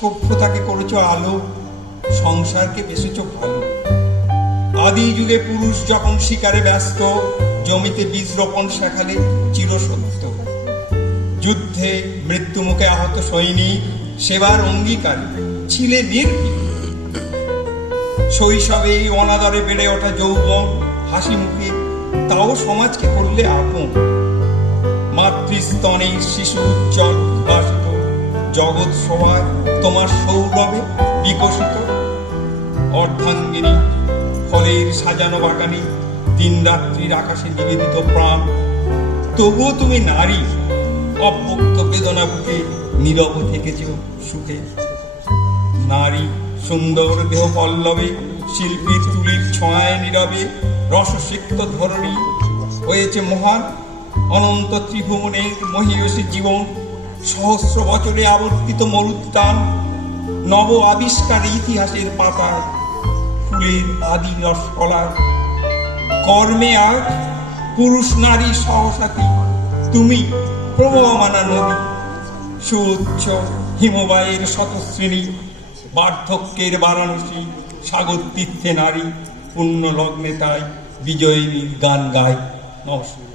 সভ্যতাকে করেছ আলো, সংসারকে বেসেছ ভালো। আদি যুগে পুরুষ যখন শিকারে ব্যস্ত, জমিতে বীজ রোপণ শেখালে চিরসত্য। যুদ্ধে মৃত্যু মুখে আহত সৈনিক সেবার অঙ্গীকারী ছিলে নির্ভীক। শৈশবে অনাদরে বেড়ে ওঠা যৌবন হাসি মুখে তাও সমাজকে করলে আপন। মাতৃস্তনে শিশু উজ্জ্বল উদ্ভাসিত, জগৎ সভায় তোমার সৌরভে বিকশিত। অর্ধাঙ্গিনী ফলের সাজানো বাগানে দিন রাত্রির আকাশে নিবেদিত প্রাণ, তবুও তুমি নারী, অব্যক্ত বেদনা বুকে নীরব থেকেছ সুখে। নারী সুন্দর দেহ পল্লবে শিল্পীর তুলির ছোঁয়ায় নীরবে রসসিক্ত ধরণী হয়েছে মহান। অনন্ত ত্রিভুবনের মহীয়সী জীবন, সহস্র বছরে আবর্তিত মরুদ্যান, নব আবিষ্কার ইতিহাসের পাতায় ফুলের আদি রসকলা। কর্মে আজ পুরুষ নারী সহসাথী, তুমি প্রবহমানা নদী। সুউচ্চ হিমবাহের শতশ্রেণী, বার্ধক্যের বারাণসী, সাগর তীর্থে নারী, পুণ্য লগ্নে তাই বিজয়িনীর গান গায়। নমস্কার।